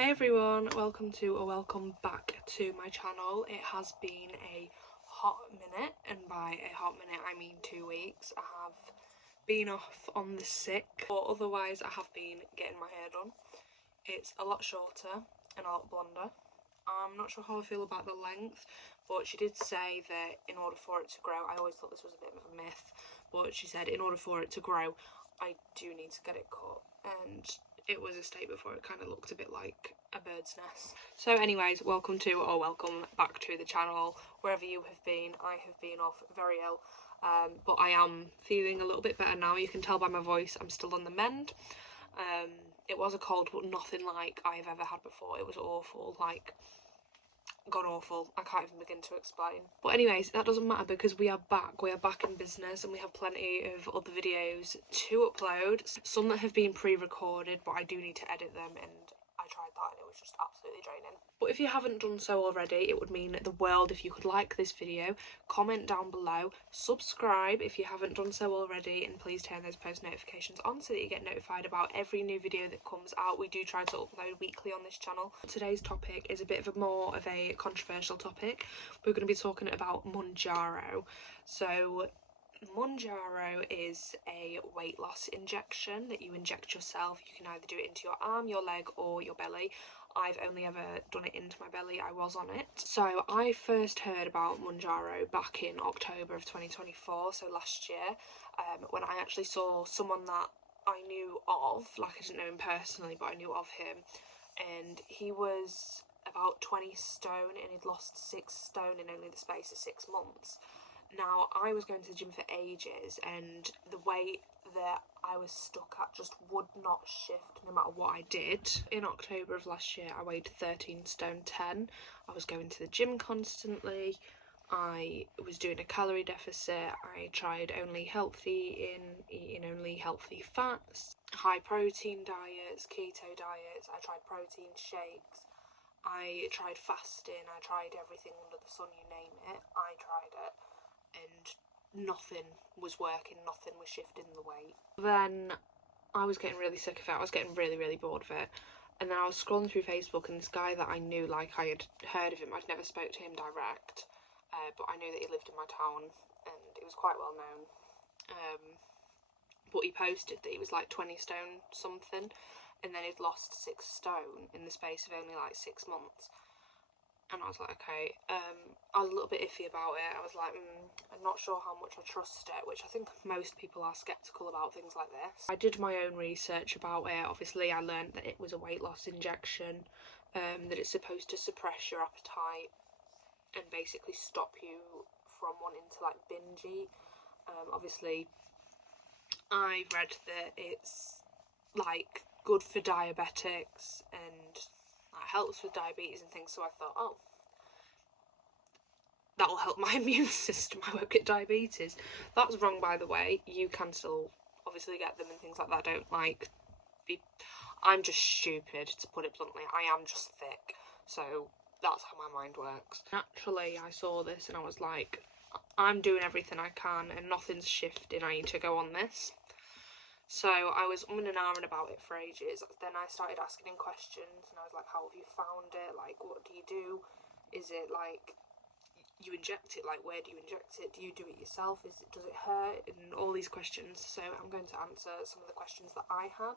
Hey everyone, welcome back to my channel. It has been a hot minute, and by a hot minute I mean 2 weeks. I have been off on the sick, but otherwise I have been getting my hair done. It's a lot shorter and a lot blonder. I'm not sure how I feel about the length, but she did say that in order for it to grow, I always thought this was a bit of a myth, but she said in order for it to grow I do need to get it cut, and it was a state before it kind of looked a bit like a bird's nest. So anyways, welcome back to the channel. Wherever you have been, I have been off very ill, but I am feeling a little bit better now. You can tell by my voice I'm still on the mend. It was a cold, but nothing like I've ever had before. It was awful, like god awful. I can't even begin to explain. But anyways, that doesn't matter because we are back in business, and we have plenty of other videos to upload, some that have been pre-recorded, but I do need to edit them, and I tried that and it was just absolutely draining. But if you haven't done so already, it would mean the world if you could like this video, comment down below, subscribe if you haven't done so already, and please turn those post notifications on so that you get notified about every new video that comes out. We do try to upload weekly on this channel. Today's topic is a bit of more of a controversial topic. We're going to be talking about Mounjaro. So Mounjaro is a weight loss injection that you inject yourself. You can either do it into your arm, your leg, or your belly. I've only ever done it into my belly. I was on it. So I first heard about Mounjaro back in October of 2024, so last year, when I actually saw someone that I knew of, like I didn't know him personally, but I knew of him, and he was about 20 stone and he'd lost 6 stone in only the space of 6 months. Now, I was going to the gym for ages, and the weight that I was stuck at just would not shift no matter what I did. In October of last year, I weighed 13 stone 10. I was going to the gym constantly. I was doing a calorie deficit. I tried only eating only healthy fats, high protein diets, keto diets. I tried protein shakes. I tried fasting. I tried everything under the sun, you name it. I tried it. And nothing was working, nothing was shifting the weight. Then I was getting really sick of it. I was getting really bored of it. And then I was scrolling through Facebook, and this guy that I knew, like I had heard of him, I'd never spoke to him direct, but I knew that he lived in my town and it was quite well known. But he posted that he was like 20 stone something, and then he'd lost 6 stone in the space of only like 6 months. And I was like, okay, I was a little bit iffy about it. I was like, I'm not sure how much I trust it, which I think most people are sceptical about things like this. I did my own research about it. Obviously, I learned that it was a weight loss injection, that it's supposed to suppress your appetite and basically stop you from wanting to like binge eat. Obviously, I read that it's like good for diabetics and helps with diabetes and things, so I thought, oh, that'll help my immune system, I won't get diabetes. That's wrong, by the way. You can still obviously get them and things like that. I'm just stupid, to put it bluntly. I am just thick, so that's how my mind works. Naturally, I saw this and I was like, I'm doing everything I can and nothing's shifting, I need to go on this. So I was and ahhing about it for ages. Then I started asking him questions, and I was like, how have you found it? Like, what do you do? Is it like you inject it? Like, where do you inject it? Do you do it yourself? Does it hurt? And all these questions. So I'm going to answer some of the questions that I had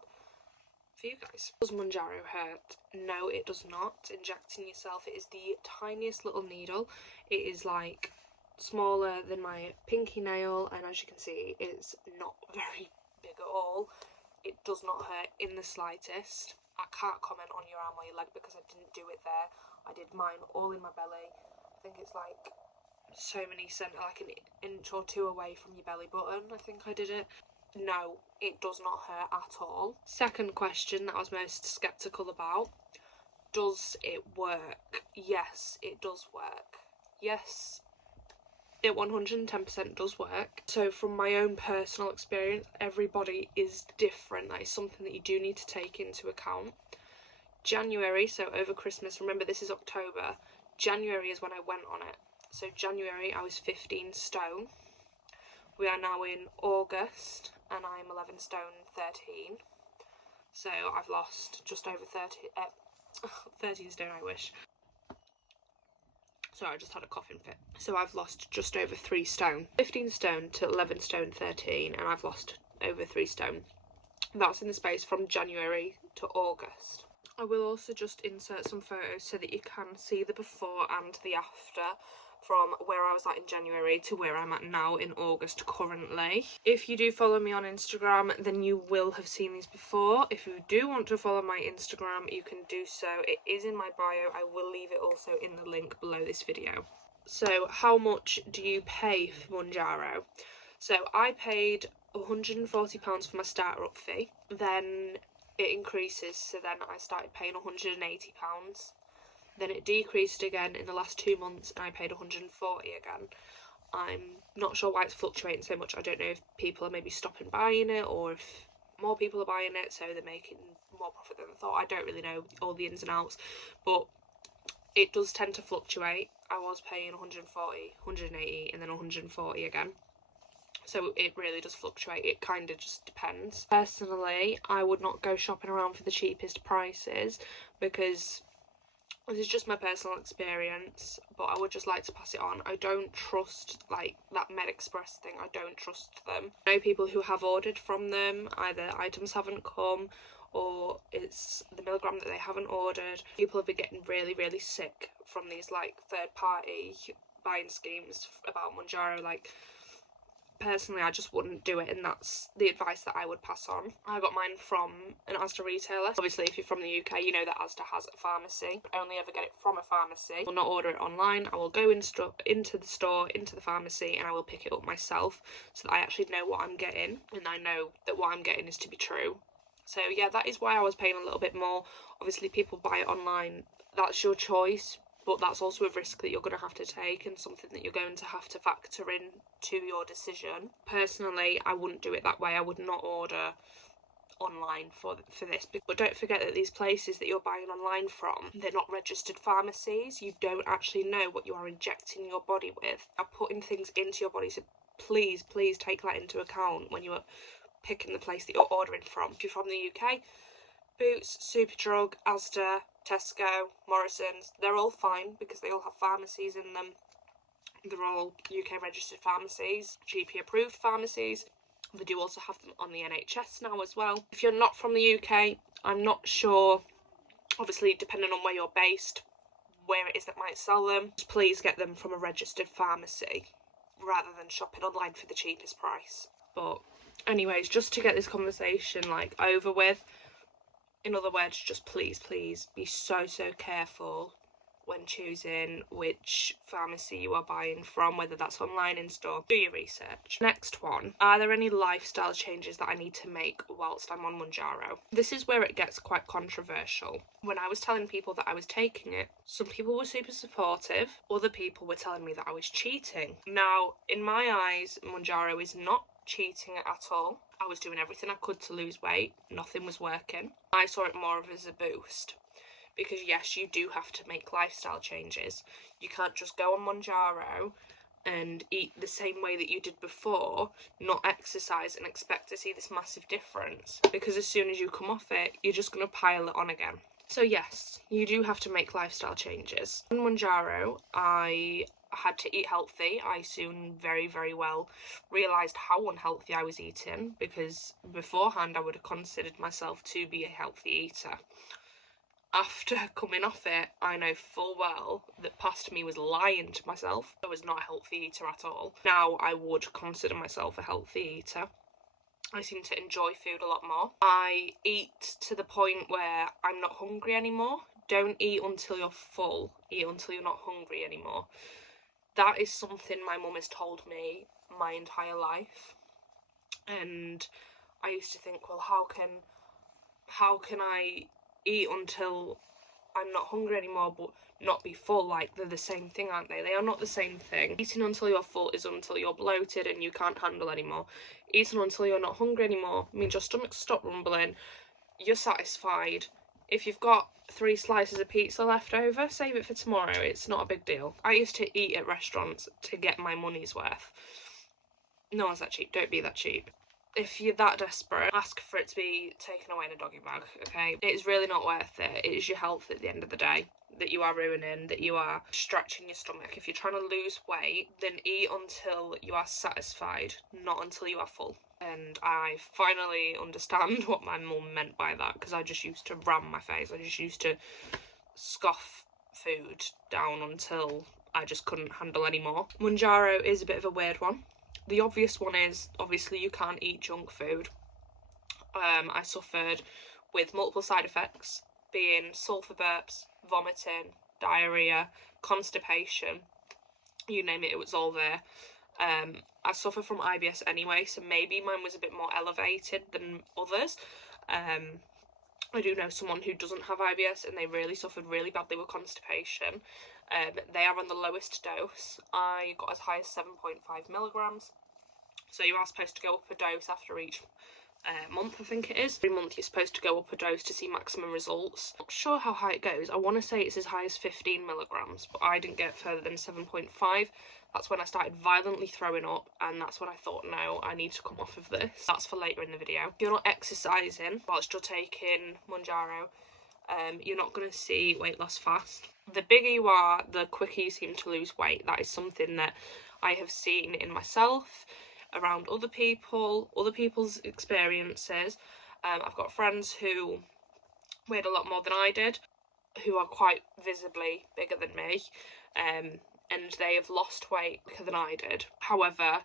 for you guys. Does Mounjaro hurt? No, it does not. Injecting yourself, it is the tiniest little needle. It is like smaller than my pinky nail, and as you can see, it's not very big at all. It does not hurt in the slightest. I can't comment on your arm or your leg because I didn't do it there. I did mine all in my belly. I think it's like so many like an inch or 2 away from your belly button. I think I did it. No, it does not hurt at all. Second question that I was most skeptical about: does it work? Yes, it does work. Yes, it 110% does work. So from my own personal experience, everybody is different. That is something that you do need to take into account. January, so over Christmas, remember this is October, January is when I went on it. So January I was 15 stone. We are now in August and I'm 11 stone 13. So I've lost just over 30, 13 stone, I wish. Sorry, I just had a coughing fit. So I've lost just over 3 stone. 15 stone to 11 stone 13, and I've lost over 3 stone. That's in the space from January to August. I will also just insert some photos so that you can see the before and the after from where I was at in January to where I'm at now in August currently. If you do follow me on Instagram, then you will have seen these before. If you do want to follow my Instagram, you can do so. It is in my bio. I will leave it also in the link below this video. So how much do you pay for Mounjaro? So I paid £140 for my starter up fee. Then it increases, so then I started paying £180. Then it decreased again in the last 2 months and I paid £140 again. I'm not sure why it's fluctuating so much. I don't know if people are maybe stopping buying it or if more people are buying it so they're making more profit than I thought. I don't really know all the ins and outs, but it does tend to fluctuate. I was paying 140, 180 and then 140 again. So it really does fluctuate. It kind of just depends. Personally, I would not go shopping around for the cheapest prices because this is just my personal experience, but I would just like to pass it on. I don't trust, like, that MedExpress thing. I don't trust them. I know people who have ordered from them. Either items haven't come or it's the milligram that they haven't ordered. People have been getting really, really sick from these, like, third-party buying schemes about Mounjaro. Like, personally, I just wouldn't do it, and that's the advice that I would pass on. I got mine from an Asda retailer. Obviously, if you're from the UK, you know that Asda has a pharmacy. I only ever get it from a pharmacy. I will not order it online. I will go into the store, into the pharmacy, and I will pick it up myself so that I actually know what I'm getting, and I know that what I'm getting is to be true. So yeah, that is why I was paying a little bit more. Obviously, people buy it online. That's your choice. But that's also a risk that you're going to have to take and something that you're going to have to factor in to your decision. Personally, I wouldn't do it that way. I would not order online for this. But don't forget that these places that you're buying online from, they're not registered pharmacies. You don't actually know what you are injecting your body with. Are putting things into your body, so please take that into account when you're picking the place that you're ordering from. If you're from the UK, Boots, Superdrug, Asda, Tesco, Morrison's, they're all fine because they all have pharmacies in them. They're all UK registered pharmacies, GP approved pharmacies. They do also have them on the NHS now as well. If you're not from the UK, I'm not sure, obviously depending on where you're based, where it is that might sell them. Just please get them from a registered pharmacy rather than shopping online for the cheapest price. But anyways, just to get this conversation like over with, in other words, just please be so careful when choosing which pharmacy you are buying from, whether that's online, in store. Do your research. Next one, are there any lifestyle changes that I need to make whilst I'm on Mounjaro? This is where it gets quite controversial. When I was telling people that I was taking it, some people were super supportive, other people were telling me that I was cheating. Now, in my eyes, Mounjaro is not cheating at all. I was doing everything I could to lose weight. Nothing was working. I saw it more of as a boost. Because yes, you do have to make lifestyle changes. You can't just go on Mounjaro and eat the same way that you did before, not exercise and expect to see this massive difference. Because as soon as you come off it, you're just going to pile it on again. So yes, you do have to make lifestyle changes. On Mounjaro, I had to eat healthy. I soon very well realised how unhealthy I was eating, because beforehand I would have considered myself to be a healthy eater. After coming off it, I know full well that past me was lying to myself. I was not a healthy eater at all. Now I would consider myself a healthy eater. I seem to enjoy food a lot more. I eat to the point where I'm not hungry anymore. Don't eat until you're full. Eat until you're not hungry anymore. That is something my mum has told me my entire life. And I used to think, well, how can I eat until I'm not hungry anymore but not be full? Like, they're the same thing, aren't they? They are not the same thing. Eating until you're full is until you're bloated and you can't handle anymore. Eating until you're not hungry anymore means your stomach stopped rumbling, you're satisfied. If you've got 3 slices of pizza left over, save it for tomorrow. It's not a big deal. I used to eat at restaurants to get my money's worth. No one's that cheap. Don't be that cheap. if you're that desperate, ask for it to be taken away in a doggy bag, okay? It's really not worth it. It is your health at the end of the day that you are ruining, that you are stretching your stomach. If you're trying to lose weight, then eat until you are satisfied, not until you are full. And I finally understand what my mum meant by that, because I just used to ram my face. I just used to scoff food down until I just couldn't handle anymore. Mounjaro is a bit of a weird one. The obvious one is, obviously, you can't eat junk food. I suffered with multiple side effects, being sulfur burps, vomiting, diarrhea, constipation, you name it, it was all there. I suffer from IBS anyway, so maybe mine was a bit more elevated than others. I do know someone who doesn't have IBS and they really suffered really badly with constipation. They are on the lowest dose. I got as high as 7.5 milligrams. So you are supposed to go up a dose after each month, I think it is. Every month you're supposed to go up a dose to see maximum results. Not sure how high it goes. I want to say it's as high as 15 milligrams, but I didn't get further than 7.5. That's when I started violently throwing up, and that's when I thought, no, I need to come off of this. That's for later in the video. If you're not exercising whilst you're taking Mounjaro, you're not going to see weight loss fast. The bigger you are, the quicker you seem to lose weight. That is something that I have seen in myself, around other people, other people's experiences. I've got friends who weighed a lot more than I did, who are quite visibly bigger than me, and they have lost weight quicker than I did. However,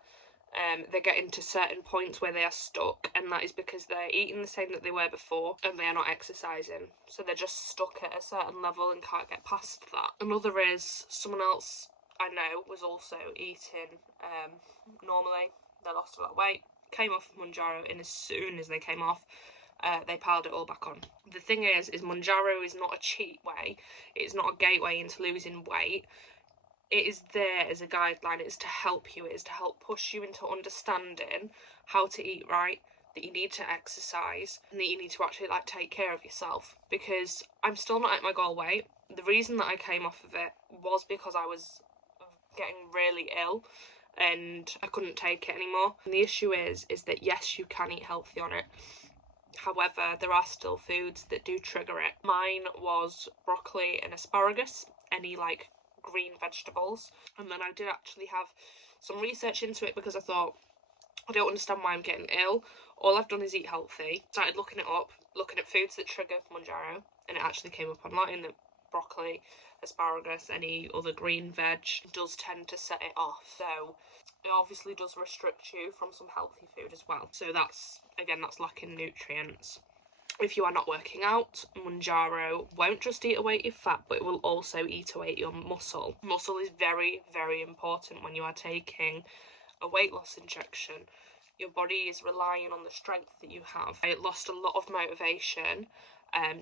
they get into certain points where they are stuck, and that is because they're eating the same that they were before and they are not exercising, so they're just stuck at a certain level and can't get past that. Another is someone else I know was also eating normally. They lost a lot of weight, came off Mounjaro, and as soon as they came off, they piled it all back on. The thing is Mounjaro is not a cheat way. It's not a gateway into losing weight. It is there as a guideline. It's to help you. It is to help push you into understanding how to eat right, that you need to exercise, and that you need to actually take care of yourself. Because I'm still not at my goal weight. The reason that I came off of it was because I was getting really ill and I couldn't take it anymore. And the issue is that yes, you can eat healthy on it. However, there are still foods that do trigger it. Mine was broccoli and asparagus, any green vegetables. And then I did actually have some research into it because I thought, I don't understand why I'm getting ill. All I've done is eat healthy. Started looking it up, looking at foods that trigger Mounjaro, and it actually came up online that broccoli, asparagus, any other green veg does tend to set it off. So it obviously does restrict you from some healthy food as well. So that's lacking nutrients. If you are not working out, Mounjaro won't just eat away your fat, but it will also eat away your muscle. Muscle is very, very important when you are taking a weight loss injection. Your body is relying on the strength that you have. I lost a lot of motivation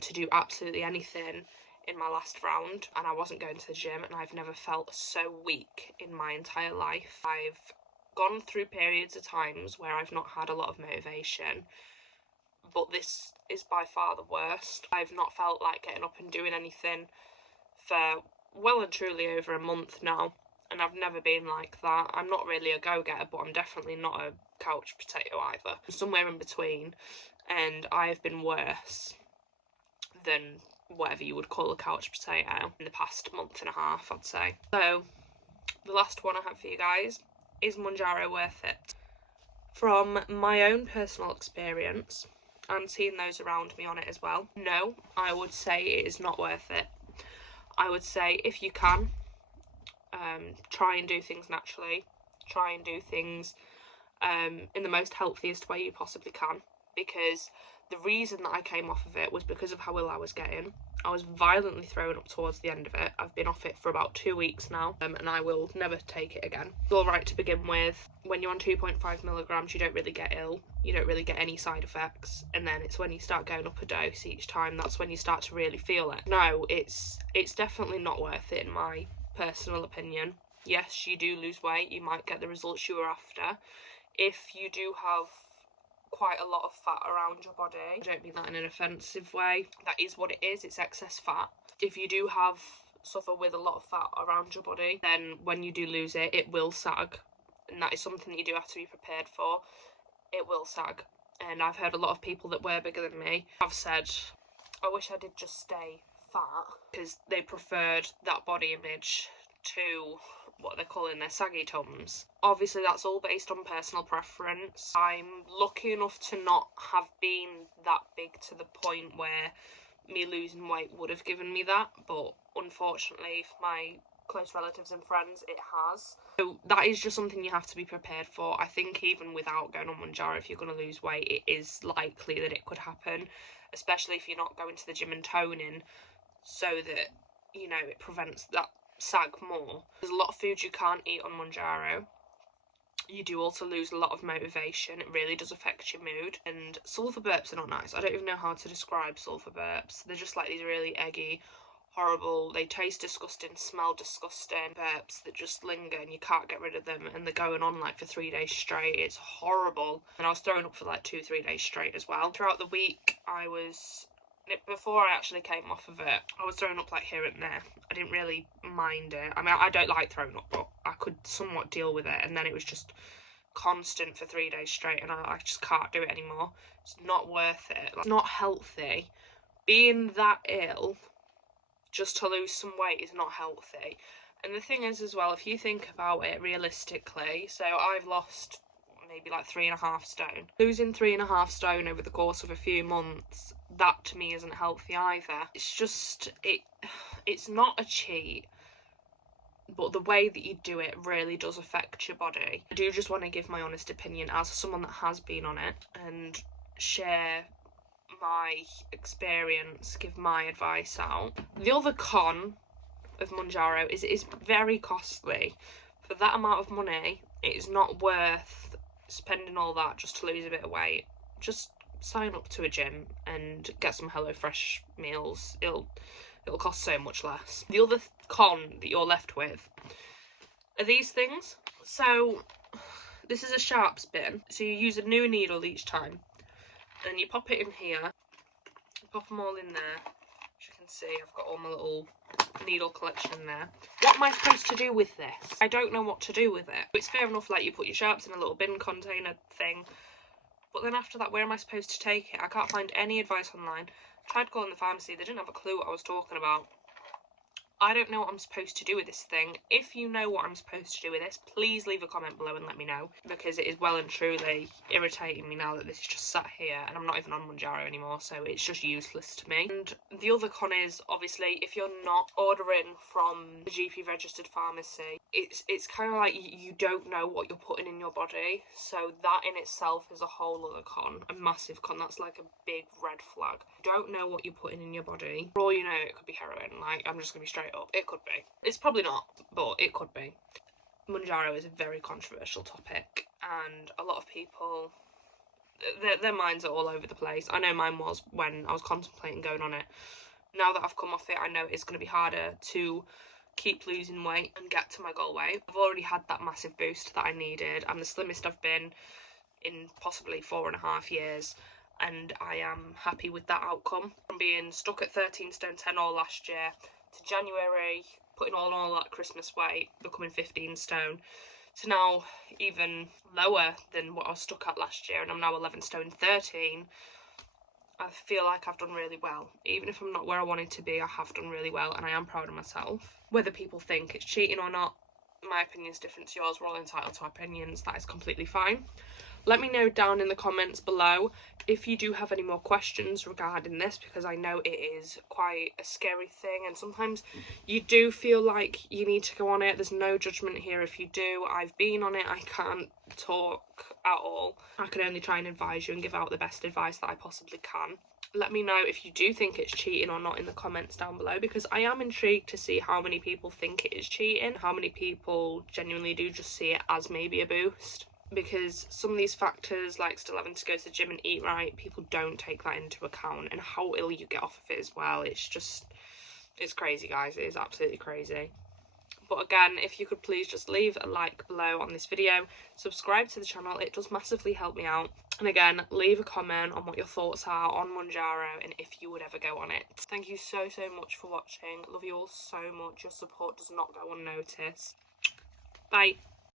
to do absolutely anything in my last round, and I wasn't going to the gym, and I've never felt so weak in my entire life. I've gone through periods of times where I've not had a lot of motivation, but this is by far the worst. I've not felt like getting up and doing anything for well and truly over a month now, and I've never been like that. I'm not really a go-getter, but I'm definitely not a couch potato either. I'm somewhere in between, and I have been worse than whatever you would call a couch potato in the past month and a half, I'd say. So the last one I have for you guys, is Mounjaro worth it? From my own personal experience, and seeing those around me on it as well, no, I would say it is not worth it. I would say if you can, try and do things naturally, try and do things in the most healthiest way you possibly can, because the reason that I came off of it was because of how ill I was getting. I was violently throwing up towards the end of it. I've been off it for about 2 weeks now, and I will never take it again. It's all right to begin with. When you're on 2.5 milligrams, you don't really get ill. You don't really get any side effects. And then it's when you start going up a dose each time, that's when you start to really feel it. No, it's definitely not worth it in my personal opinion. Yes, you do lose weight. You might get the results you were after. If you do have quite a lot of fat around your body, I don't mean that in an offensive way, that is what it is, it's excess fat. If you do suffer with a lot of fat around your body, then when you do lose it, it will sag, and that is something that you do have to be prepared for. it will sag. And I've heard a lot of people that were bigger than me have said, I wish I did just stay fat, because they preferred that body image to what they're calling their saggy tums. Obviously that's all based on personal preference. I'm lucky enough to not have been that big to the point where me losing weight would have given me that, but unfortunately for my close relatives and friends it has. So that is just something you have to be prepared for. I think even without going on Mounjaro, if you're going to lose weight, it is likely that it could happen, especially if you're not going to the gym and toning, so that, you know, it prevents that sag more. There's a lot of food you can't eat on Mounjaro. You do also lose a lot of motivation. It really does affect your mood. And sulfur burps are not nice. I don't even know how to describe sulfur burps. They're just like these really eggy, horrible, they taste disgusting, smell disgusting burps that just linger and you can't get rid of them, and they're going on like for 3 days straight. It's horrible. And I was throwing up for like 2-3 days straight as well. Throughout the week before I actually came off of it, I was throwing up like here and there. I didn't really mind it. I mean, I don't like throwing up, but I could somewhat deal with it. And then it was just constant for 3 days straight, and I just can't do it anymore. It's not worth it. It's not healthy. Being that ill just to lose some weight is not healthy. And the thing is as well, if you think about it realistically, so I've lost maybe like 3.5 stone. Losing 3.5 stone over the course of a few months, that to me isn't healthy either. It's just, it's not a cheat, but the way that you do it really does affect your body. I do just want to give my honest opinion as someone that has been on it and share my experience, give my advice out. The other con of Mounjaro is it is very costly. For that amount of money, it is not worth spending all that just to lose a bit of weight. Just sign up to a gym and get some HelloFresh meals. It'll cost so much less. The other con that you're left with are these things. So this is a sharps bin. So you use a new needle each time, and you pop it in here. Pop them all in there. As you can see, I've got all my little needle collection in there. What am I supposed to do with this? I don't know what to do with it. It's fair enough, like, you put your sharps in a little bin container thing, but then after that, where am I supposed to take it? I can't find any advice online. I tried calling the pharmacy, they didn't have a clue what I was talking about. I don't know what I'm supposed to do with this thing. If you know what I'm supposed to do with this, please leave a comment below and let me know, because it is well and truly irritating me now that this is just sat here and I'm not even on Mounjaro anymore, so it's just useless to me. And the other con is, obviously, if you're not ordering from a GP registered pharmacy, it's kind of like you don't know what you're putting in your body, so that in itself is a whole other con, a massive con. That's like a big red flag. You don't know what you're putting in your body. For all you know, it could be heroin. Like, I'm just gonna be straight up. It could be. It's probably not, but it could be. Mounjaro is a very controversial topic, and a lot of people, their minds are all over the place. I know mine was when I was contemplating going on it. Now that I've come off it, I know it's going to be harder to keep losing weight and get to my goal weight. I've already had that massive boost that I needed. I'm the slimmest I've been in possibly 4.5 years, and I am happy with that outcome. From being stuck at 13 stone 10 all last year to January, putting on all that Christmas weight, becoming 15 stone, to now even lower than what I was stuck at last year, and I'm now 11 stone 13. I feel like I've done really well. Even if I'm not where I wanted to be, I have done really well, and I am proud of myself. Whether people think it's cheating or not, my opinion is different to yours. We're all entitled to our opinions. That is completely fine. Let me know down in the comments below if you do have any more questions regarding this, because I know it is quite a scary thing, and sometimes you do feel like you need to go on it. There's no judgment here if you do. I've been on it. I can't talk at all. I can only try and advise you and give out the best advice that I possibly can. Let me know if you do think it's cheating or not in the comments down below, because I am intrigued to see how many people think it is cheating, how many people genuinely do just see it as maybe a boost. Because some of these factors, like still having to go to the gym and eat right, people don't take that into account, and how ill you get off of it as well. It's crazy, guys. It is absolutely crazy. But again, if you could please just leave a like below on this video, subscribe to the channel, it does massively help me out. And again, leave a comment on what your thoughts are on Mounjaro and if you would ever go on it. Thank you so much for watching. Love you all so much. Your support does not go unnoticed. Bye.